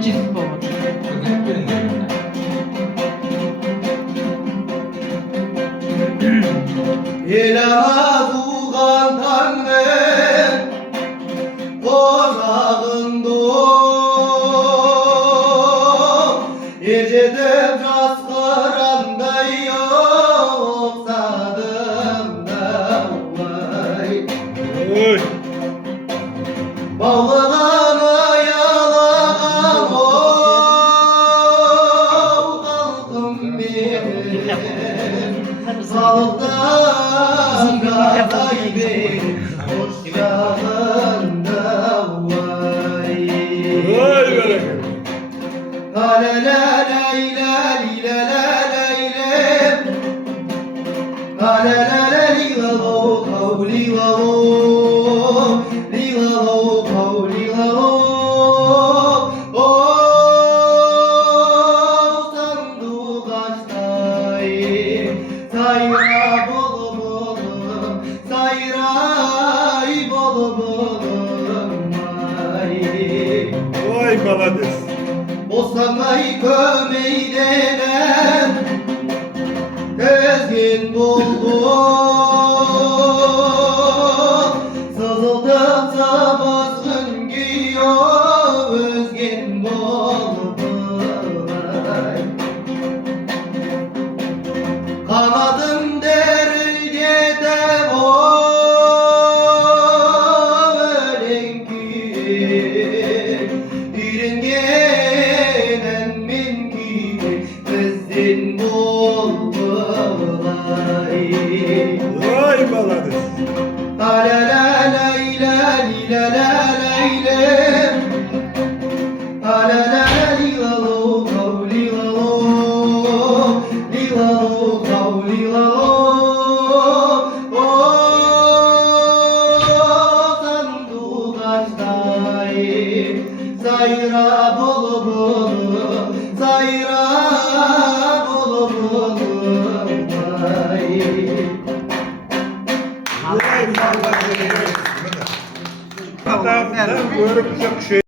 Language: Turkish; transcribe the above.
Cilt povod. Elama tuğan tanrım Kozağında Ecedim raskıranda yok sadımda vay Bağlığımı yalağım kalkım benim Sağlıktan gazayım hoş yağında vay La la la la la la la la la la li la lo kavli la lo li la lo kavli la lo o sandu kaçtay sayra bol bolum sayray bol bolum ay Vay malades. Bostanay kömeydenen Özgün buldu Sızıldım sabazgın giyiyor Özgün buldu Kanadım derilgede o ölen ki Diringenen min ki Bezdin buldu Vay malades. La la la la la la la la La la la li la lo kavli la lo li la lo kavli la lo o sandu kaçtay sayra bolu bolu sayra bolu bolu ay Vay malades. Hatta böyle bir şey